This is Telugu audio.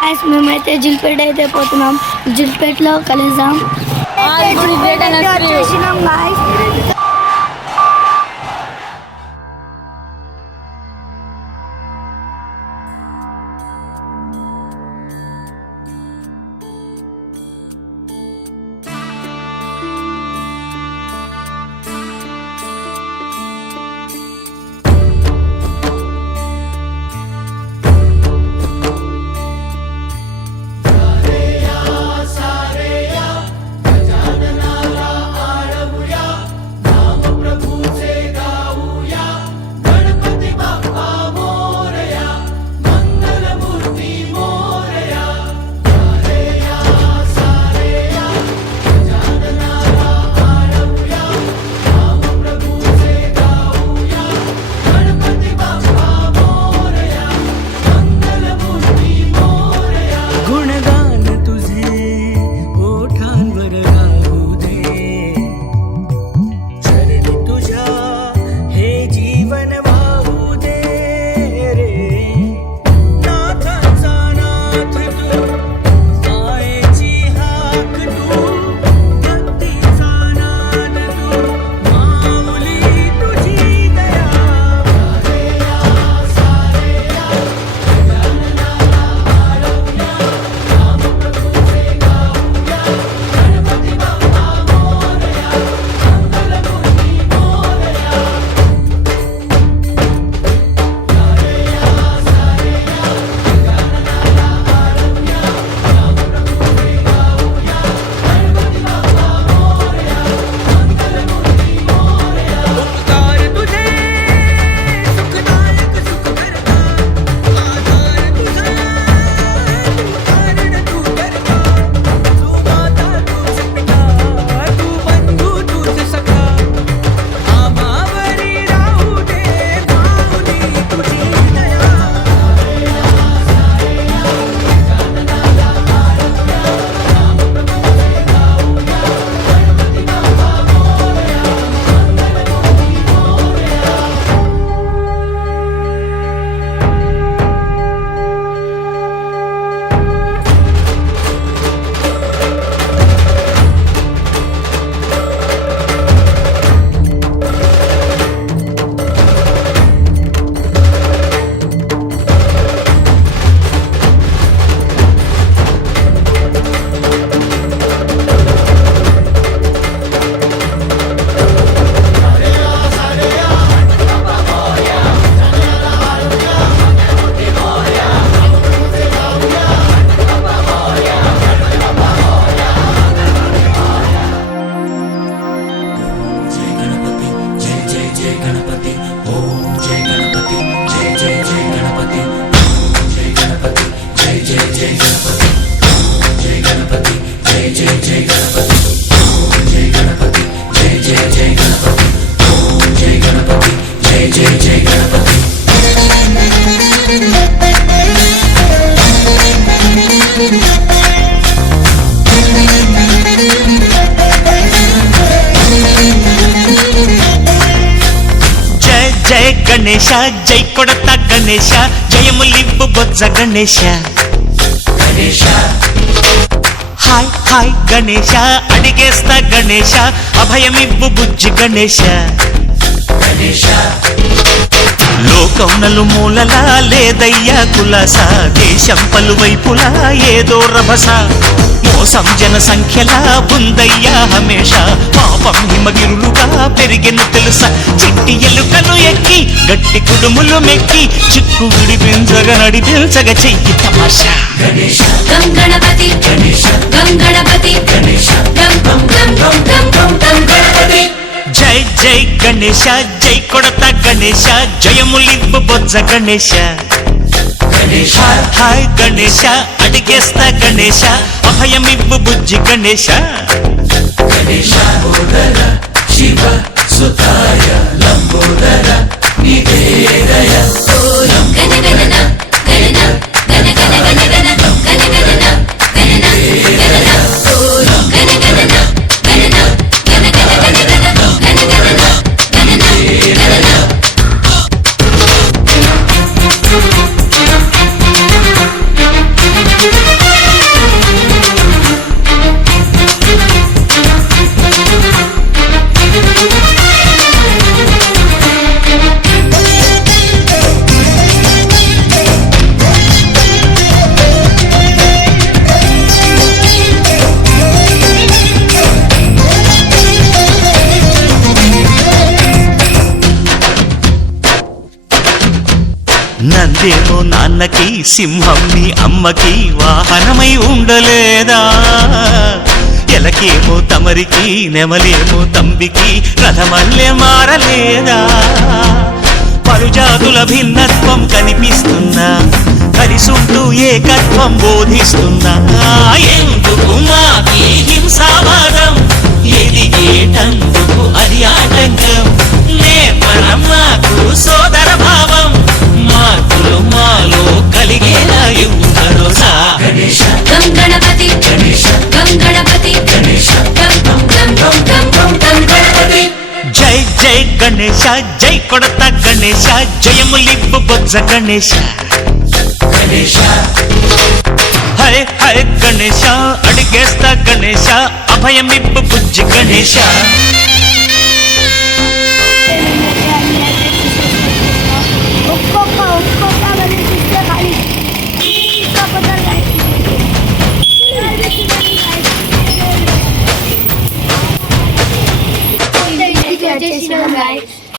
గైస్ మేమైతే జిల్పేట అయితే పోతున్నాం. జిల్పేటలో కలుద్దాం. వచ్చేసినాం గైస్. గణేశ జై కొడత గణేశ జయములివ్వు బొజ్జ గణేశ హాయ్ హాయ్ గణేశ అడిగేస్తా గణేశ అభయమివ్వు బుజ్జి గణేశ లోకం నలుమూలలా లేదయ్యా కులాస దేశం పలువైపులా ఏదో రభస మోసం జన సంఖ్యలా ఉందయ్యా హమేష పాపం హిమగిరులుగా పెరిగెను తెలుసా చిట్టి ఎలుకను ఎక్కి గట్టి కుడుములు మెక్కి చిక్కు విడిపించగ నడిపించగ చెయ్యి తమాషా గణపతి గణపతి గణపతి జై జై గణేశ జై కొడత గణేశ జయములివ్వు బొజ్జ గణేశ హాయ్ గణేశ అడిగేస్తా గణేశ అభయమివ్వు బుజ్జి గణేశ శివ సుతాయ లంబోదర నీదే దయ అన్నకి సింహం నీ అమ్మకి వాహనమై ఉండలేదా? ఎలకేమో తమరికి నెమలేమో తంబికి రథమల్లె మారలేదా? పలుజాతుల భిన్నత్వం కనిపిస్తున్నా కలిసుంటూ ఏకత్వం బోధిస్తున్నా ఎందుకు మాకి హింసావాదం ఎదిగేటందుకు అది ఆటంకం నేర్పరం మాకు సోదర భావం మార్పులు మాలో కలిగేలా యువరోజా గణేశ గం గణపతి గణేశ గం గణపతి గణేశ గం గం గం గం గం గం గణపతి జై జై గణేశ జై కొడత గణేశ జయములిబ్బు బొజ్జ గణేశ గణేశ హై హై గణేశ అడిగేస్తా గణేశ అభయమిబ్బు బుజ్జి గణేశ ఒక్కొక్క